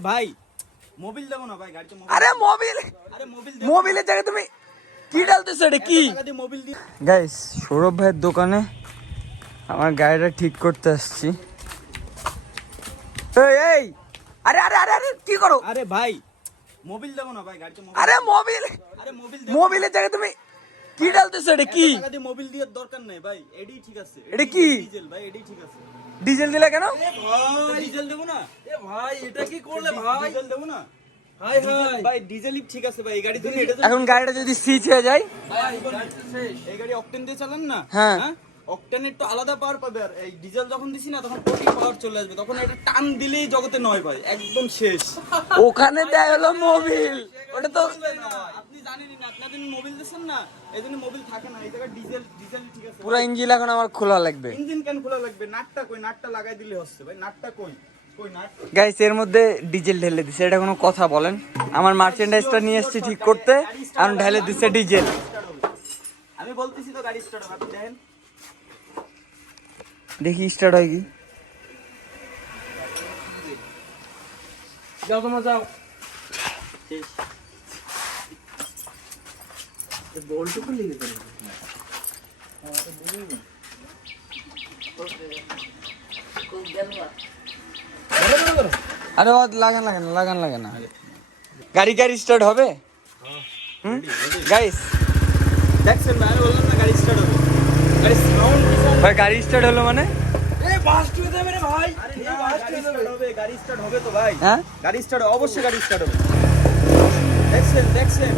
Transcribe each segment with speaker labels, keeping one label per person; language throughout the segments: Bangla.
Speaker 1: ভাই মোবিল দেবো না ভাই গাড়িতে
Speaker 2: আরে মোবিল
Speaker 1: আরে মোবিল
Speaker 2: মোবিলের জায়গায় তুমি কি ডালতেছো এটা কি?
Speaker 1: মোবিল দিয়ে
Speaker 2: গাইস সৌরভ ভাইয়ের দোকানে আমার গাড়িটা ঠিক করতে আসছি। এই এই আরে আরে আরে আরে কি করো?
Speaker 1: আরে ভাই মোবিল দেবো না ভাই গাড়িতে
Speaker 2: আরে মোবিল
Speaker 1: আরে মোবিল
Speaker 2: মোবিলের জায়গায় তুমি কি ডালতেছো এটা কি?
Speaker 1: টাকা দিয়ে মোবিল দিয়ে দরকার নাই ভাই এডি ঠিক আছে।
Speaker 2: এটা কি?
Speaker 1: ডিজেল ভাই এডি ঠিক আছে।
Speaker 2: ডিজেল দিলা কেন?
Speaker 1: ডিজেল দেবো না।
Speaker 3: এ ভাই এটা কি করলে ভাই?
Speaker 1: ডিজেল দেবো না।
Speaker 3: Hi hi.
Speaker 1: ভাই ডিজেলই ঠিক আছে ভাই এই গাড়ি তুমি এটা
Speaker 2: এখন গাড়িটা যদি সিচ হয়ে যায়?
Speaker 1: এই গাড়ি অকটেন দিয়ে চালান না?
Speaker 2: হ্যাঁ।
Speaker 1: অকটেন একটু আলাদা পাওয়ার পাবে আর এই ডিজেল যখন দিছি না তখন কোটি পাওয়ার চলে আসবে। তখন এটা টান দিলেই জগতে নয় ভাই একদম শেষ।
Speaker 2: ওখানে দেয় হলো মোবিল ওটা তো
Speaker 1: আপনি না আপনাদের মোবিল দিচ্ছেন না এই জন্য মোবিল থাকে না এই জায়গায় ডিজেল ডিজেল ঠিক আছে।
Speaker 2: পুরো ইঞ্জিন এখন আমার খোলা লাগবে।
Speaker 1: ইঞ্জিন কেন খোলা লাগবে? নাটটা কই? নাটটা লাগাই দিলে হচ্ছে ভাই নাটটা কই? কই নাট?
Speaker 2: গাইস এর মধ্যে ডিজেল ঢেলে দিছে এটা কোনো কথা বলেন। আমার মার্চেন্ডাইজটা নিয়ে এসেছি ঠিক করতে এখন ঢেলে দিছে ডিজেল।
Speaker 1: আমি বলতেছি তো গাড়ি স্টার্ট হবে আপনি দেখেন।
Speaker 2: দেখি স্টার্ট হয় কি।
Speaker 3: যাও তোমার যাও।
Speaker 1: শেষ।
Speaker 3: বলটু খুলে গেছে
Speaker 2: আরে লাগান লাগান লাগান লাগান। না গাড়ি গাড়ি স্টার্ট হবে? হুম? গাইস
Speaker 1: দেখছেন ভাই আমি বললাম না গাড়ি স্টার্ট হবে। গাড়ি সাউন্ড
Speaker 2: ভাই গাড়ি স্টার্ট হলো মানে?
Speaker 3: এই বাস টুয়ে দেবে রে ভাই।
Speaker 1: আরে না গাড়ি স্টার্ট হবে গাড়ি স্টার্ট হবে তো ভাই।
Speaker 2: হ্যাঁ?
Speaker 1: গাড়ি স্টার্ট অবশ্যই গাড়ি স্টার্ট হবে। দেখছেন দেখছেন।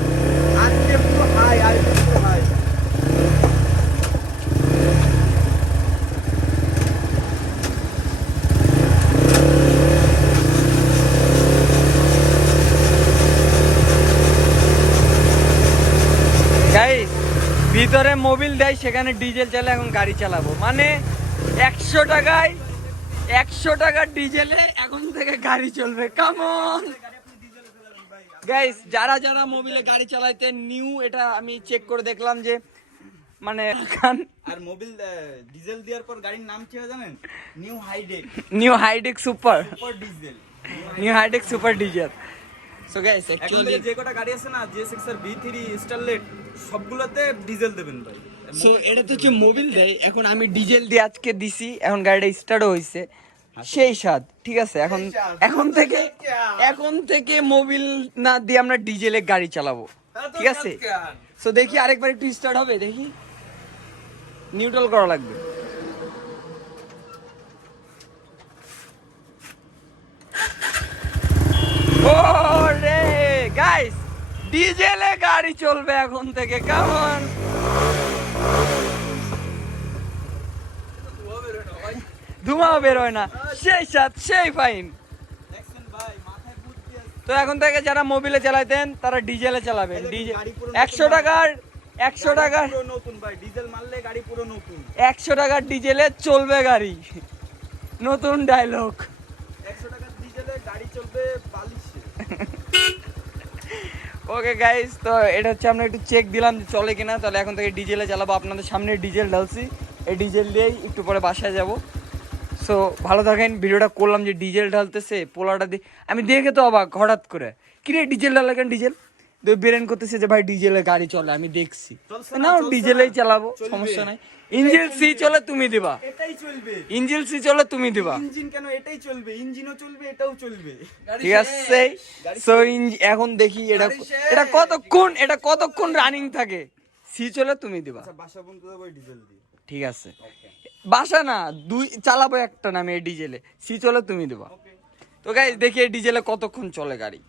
Speaker 2: ভিতরে মোবিল দেয়, সেখানে ডিজেল চালে এখন গাড়ি চালাবো। মানে একশো টাকায়, একশো টাকার ডিজেলে এখন থেকে গাড়ি চলবে। কেমন গাইস যারা যারা মোবিলে গাড়ি চালাইতে নিউ এটা আমি চেক করে দেখলাম যে মানে খান
Speaker 1: আর মোবিল ডিজেল দেওয়ার পর গাড়ির নাম কি হয় জানেন? New hitech
Speaker 2: new hitech super
Speaker 1: super diesel
Speaker 2: new hitech super diesel so guys actually
Speaker 1: যে কটা গাড়ি আছে না সিক্স আর বি থ্রি স্টারলেট সবগুলোতে ডিজেল দেবেন ভাই।
Speaker 2: সো এটা তো হচ্ছে মোবিল দেয়? এখন আমি ডিজেল দিয়ে আজকে দিছি এখন গাড়িটা স্টার্টও হয়েছে সেই স্বাদ ঠিক আছে? এখন এখন থেকে এখন থেকে মোবিল না দিয়ে আমরা ডিজেলে গাড়ি চালাবো ঠিক আছে? সো দেখি আরেকবার একটু স্টার্ট হবে দেখি। নিউট্রাল করা লাগবে। গাইস ডিজেলে গাড়ি চলবে এখন থেকে কেমন ধুমাও বেরোয় না। সেই সাথ সেই ফাইন তো এখন থেকে যারা মোবিলে চালাইতেন তারা ডিজেলে চালাবেন। ডিজেল একশো টাকার একশো টাকার
Speaker 1: নতুন ভাই। ডিজেল মারলে গাড়ি পুরো নতুন।
Speaker 2: একশো টাকার ডিজেলে চলবে গাড়ি। নতুন ডায়লগ
Speaker 1: একশো টাকার ডিজেলে গাড়ি চলবে বালিশে।
Speaker 2: ওকে গাইস তো এটা হচ্ছে আমরা একটু চেক দিলাম যে চলে কিনা। তাহলে এখন থেকে ডিজেলে চালাবো। আপনাদের সামনে ডিজেল ঢালছি। এই ডিজেল দিয়েই একটু পরে বাসায় যাব। সো ভালো থাকেন ভিডিওটা করলাম যে ডিজেল ঢালতেছে পোলাটা দিয়ে আমি দেখে তো অবাক হঠাৎ করে। কিরে ডিজেল ঢালা কেন ডিজেল? তো বেরেন করতেছে যে ভাই ডিজেলে গাড়ি চলে আমি দেখছি। না ডিজেলেই চালাবো সমস্যা নাই। ইঞ্জিন সি চলে তুমি দিবা।
Speaker 1: এটাই চলবে।
Speaker 2: ইঞ্জিন সি চলে তুমি দিবা।
Speaker 1: ইঞ্জিন কেন এটাই চলবে? ইঞ্জিনও চলবে এটাও চলবে।
Speaker 2: ঠিক আছে? সো এখন দেখি এটা এটা কতক্ষণ এটা কতক্ষণ রানিং থাকে? সি চলে তুমি দিবা।
Speaker 1: আচ্ছা বাসা বন্ধু ডিজেল দিয়ে
Speaker 2: ঠিক আছে। বাসা না দুই চালাবো একটা নামে ডিজেলে। সি চলে তুমি দেবা। তো গাই দেখি ডিজেলে কতক্ষণ চলে গাড়ি।